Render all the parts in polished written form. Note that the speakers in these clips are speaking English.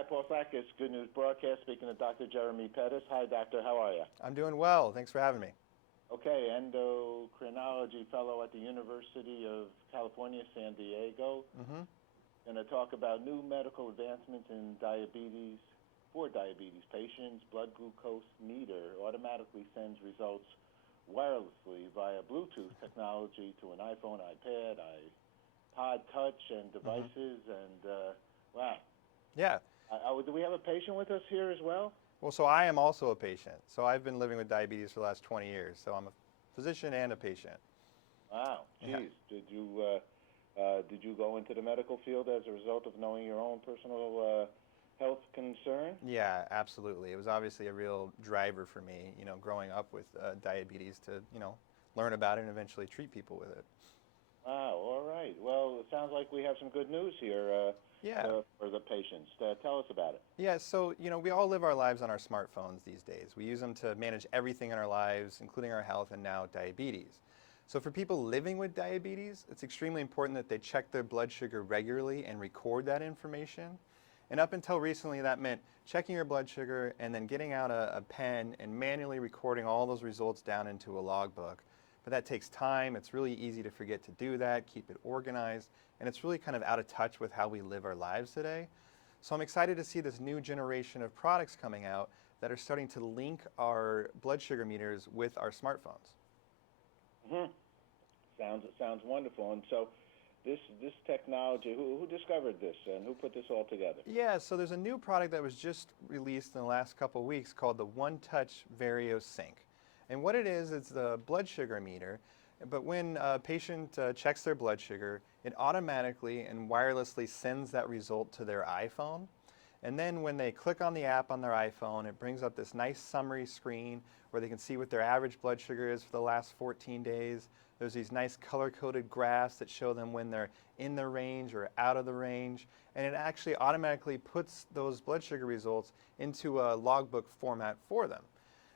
Hi, Paul Sackis, Good News Broadcast, speaking to Dr. Jeremy Pettis. Hi, doctor, how are you? I'm doing well. Thanks for having me. Okay, endocrinology fellow at the University of California, San Diego. Going to talk about new medical advancements in diabetes. For diabetes patients, blood glucose meter automatically sends results wirelessly via Bluetooth technology to an iPhone, iPad, iPod Touch, and devices. And wow. Yeah. Do we have a patient with us here as well? Well, so I am also a patient. So I've been living with diabetes for the last 20 years. So I'm a physician and a patient. Wow. Geez. Yeah. Did you go into the medical field as a result of knowing your own personal health concern? Yeah, absolutely. It was obviously a real driver for me, growing up with diabetes to, learn about it and eventually treat people with it. Wow. All right. Well, it sounds like we have some good news here Yeah. for the patients. Tell us about it. Yeah, so, we all live our lives on our smartphones these days. We use them to manage everything in our lives, including our health and now diabetes. So for people living with diabetes, it's extremely important that they check their blood sugar regularly and record that information. And up until recently, that meant checking your blood sugar and then getting out a pen and manually recording all those results down into a logbook. But that takes time. It's really easy to forget to do that, keep it organized, and it's really kind of out of touch with how we live our lives today. So I'm excited to see this new generation of products coming out that are starting to link our blood sugar meters with our smartphones. Sounds wonderful. And so this technology, who discovered this and who put this all together? Yeah, so there's a new product that was just released in the last couple of weeks called the OneTouch Vario Sync. And what it is, it's the blood sugar meter, but when a patient checks their blood sugar, it automatically and wirelessly sends that result to their iPhone. And then when they click on the app on their iPhone, it brings up this nice summary screen where they can see what their average blood sugar is for the last 14 days. There's these nice color-coded graphs that show them when they're in the range or out of the range. And it actually automatically puts those blood sugar results into a logbook format for them.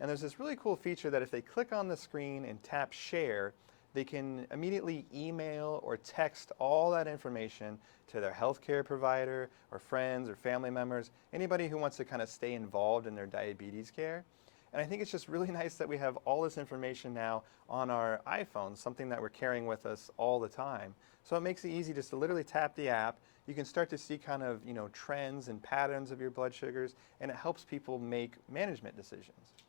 And there's this really cool feature that if they click on the screen and tap share, they can immediately email or text all that information to their healthcare provider or friends or family members, anybody who wants to kind of stay involved in their diabetes care. And I think it's just really nice that we have all this information now on our iPhones, something that we're carrying with us all the time. So it makes it easy just to literally tap the app. You can start to see kind of, trends and patterns of your blood sugars, and it helps people make management decisions.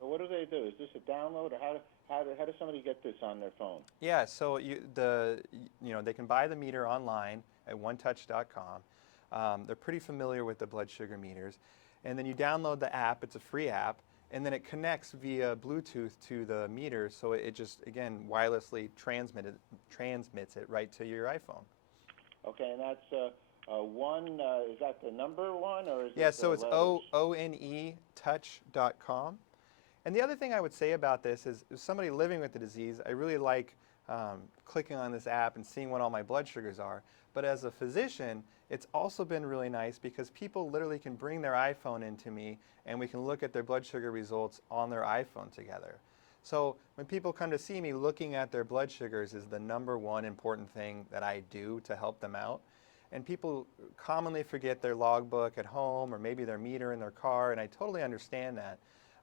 So what do they do? Is this a download, or how does somebody get this on their phone? Yeah, so they can buy the meter online at onetouch.com. They're pretty familiar with the blood sugar meters. And then you download the app. It's a free app. And then it connects via Bluetooth to the meter, so it just, again, wirelessly transmits it right to your iPhone. Okay, and that's is that the number one, or is Yeah, it so it's onetouch.com. And the other thing I would say about this is, as somebody living with the disease, I really like clicking on this app and seeing what all my blood sugars are. But as a physician, it's also been really nice because people literally can bring their iPhone into me and we can look at their blood sugar results on their iPhone together. So when people come to see me, looking at their blood sugars is the number one important thing that I do to help them out. And people commonly forget their logbook at home or maybe their meter in their car, and I totally understand that.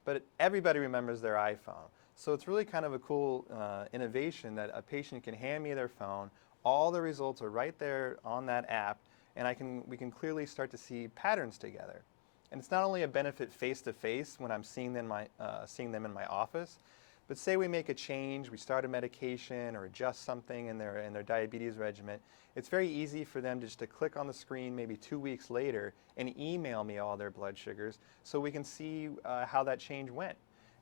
But everybody remembers their iPhone. So it's really kind of a cool innovation that a patient can hand me their phone. All the results are right there on that app, and we can clearly start to see patterns together. And it's not only a benefit face-to-face when I'm seeing them in my office, but say we make a change, we start a medication or adjust something in their diabetes regimen, it's very easy for them just to click on the screen maybe 2 weeks later and email me all their blood sugars so we can see how that change went.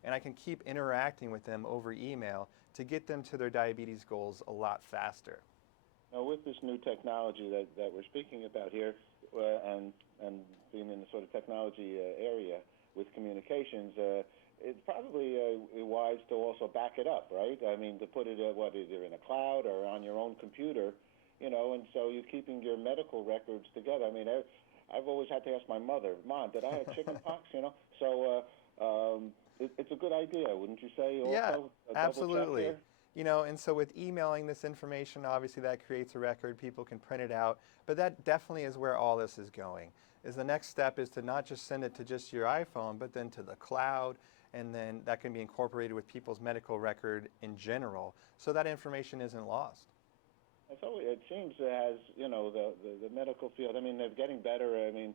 And I can keep interacting with them over email to get them to their diabetes goals a lot faster. Now, with this new technology that we're speaking about here, and being in the sort of technology area with communications, it's probably wise to also back it up, right? I mean, to put it either in a cloud or on your own computer, and so you're keeping your medical records together. I mean, I've always had to ask my mother, Mom, did I have chicken pox? So it's a good idea, wouldn't you say? Yeah, Also, absolutely. You know, and so with emailing this information, obviously that creates a record. People can print it out. But that definitely is where all this is going. Is the next step is to not just send it to just your iPhone, but then to the cloud, and then that can be incorporated with people's medical record in general, so that information isn't lost. So it seems as, you know, the medical field, I mean, they're getting better. I mean,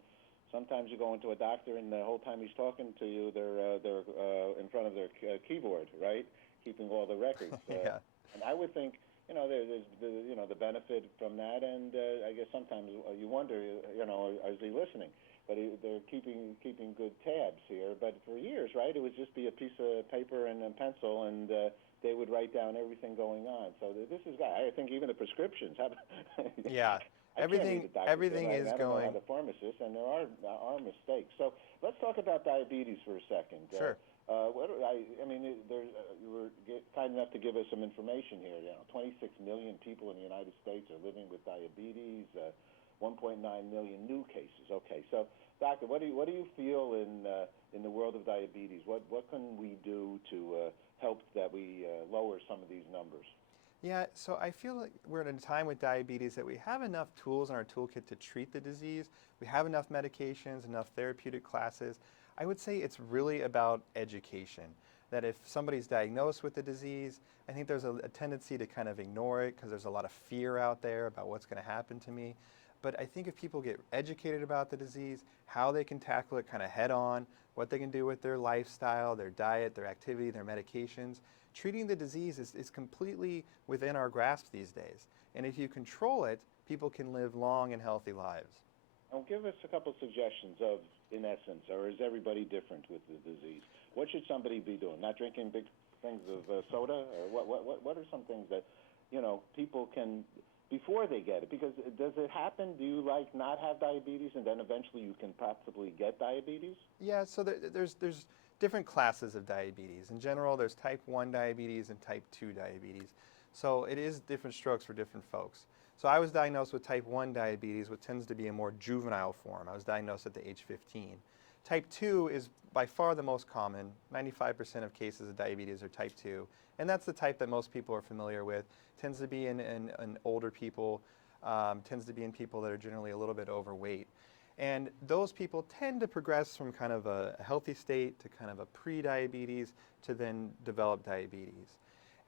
sometimes you go into a doctor and the whole time he's talking to you, they're in front of their keyboard, right, keeping all the records. Yeah. And I would think, you know, there's the benefit from that, and I guess sometimes you wonder, you know, is he listening? But they're keeping good tabs here. But for years, right, it would just be a piece of paper and a pencil, and they would write down everything going on. So this is, I think, even the prescriptions have. Yeah, everything is going. I don't know the pharmacist, and there are mistakes. So let's talk about diabetes for a second. Sure. I mean, you were kind enough to give us some information here. You know, 26 million people in the United States are living with diabetes. 1.9 million new cases. Okay, so doctor, what do you feel in the world of diabetes? What can we do to help that we lower some of these numbers? Yeah, so I feel like we're at a time with diabetes that we have enough tools in our toolkit to treat the disease. We have enough medications, enough therapeutic classes. I would say it's really about education. That if somebody's diagnosed with the disease, I think there's a tendency to kind of ignore it because there's a lot of fear out there about what's going to happen to me. But I think if people get educated about the disease, how they can tackle it kind of head on, what they can do with their lifestyle, their diet, their activity, their medications, treating the disease is completely within our grasp these days. And if you control it, people can live long and healthy lives. Now, give us a couple suggestions of, in essence, or is everybody different with the disease? What should somebody be doing? Not drinking big things of soda? Or what are some things that, you know, people can, before they get it? Because does it happen? Do you not have diabetes and then eventually you can possibly get diabetes? Yeah, so there's different classes of diabetes. In general, there's type 1 diabetes and type 2 diabetes. So it is different strokes for different folks. So I was diagnosed with type 1 diabetes, which tends to be a more juvenile form. I was diagnosed at the age 15. Type 2 is by far the most common. 95% of cases of diabetes are type 2. And that's the type that most people are familiar with. Tends to be in older people, tends to be in people that are generally a little bit overweight. And those people tend to progress from kind of a healthy state to kind of a pre-diabetes to then develop diabetes.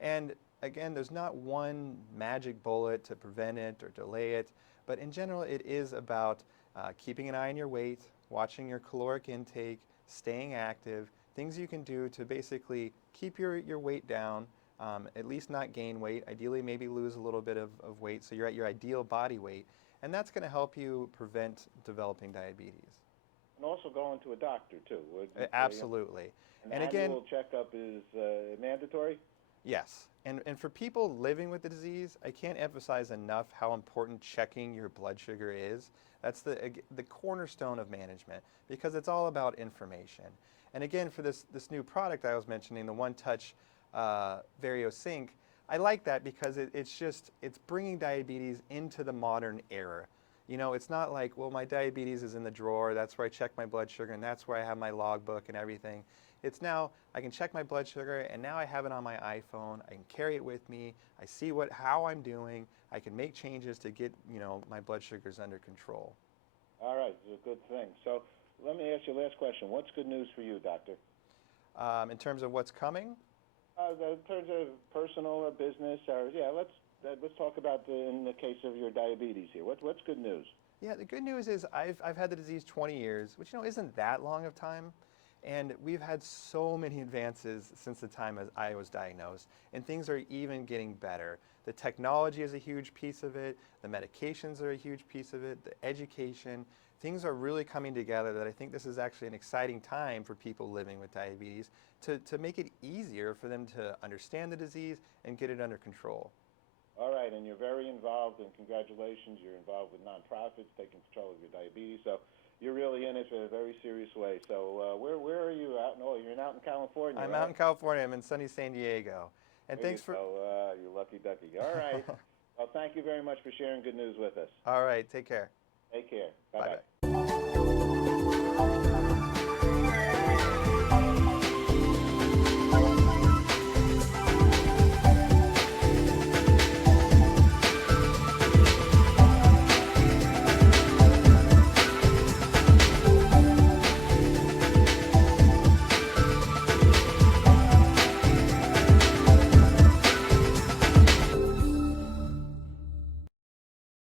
And again, there's not one magic bullet to prevent it or delay it, but in general it is about keeping an eye on your weight, watching your caloric intake, staying active, things you can do to basically keep your weight down, at least not gain weight, ideally maybe lose a little bit of weight so you're at your ideal body weight, and that's going to help you prevent developing diabetes. And also going to a doctor too. Absolutely. An annual checkup is mandatory? Yes, and for people living with the disease, I can't emphasize enough how important checking your blood sugar is. That's the cornerstone of management because it's all about information. And again, for this new product I was mentioning, the One Touch VarioSync, I like that because it's bringing diabetes into the modern era. You know, it's not like, well, my diabetes is in the drawer, that's where I check my blood sugar, and that's where I have my logbook and everything. It's now, I can check my blood sugar, and now I have it on my iPhone. I can carry it with me. I see how I'm doing. I can make changes to get, you know, my blood sugars under control. All right, it's a good thing. So let me ask you a last question. What's good news for you, doctor? In terms of what's coming? In terms of personal or business, or let's talk about in the case of your diabetes here. What's good news? Yeah, the good news is I've had the disease 20 years, which isn't that long of time, and we've had so many advances since the time as I was diagnosed, and things are even getting better. The technology is a huge piece of it. The medications are a huge piece of it. The education. Things are really coming together that I think this is actually an exciting time for people living with diabetes to make it easier for them to understand the disease and get it under control. All right, and you're very involved, and congratulations. You're involved with nonprofits, taking control of your diabetes. So you're really in it in a very serious way. So where are you out? No, you're out in California. I'm right? out in California. I'm in sunny San Diego. And there thanks for. You lucky ducky. All right. Well, thank you very much for sharing good news with us. All right. Take care. Take care. Bye-bye.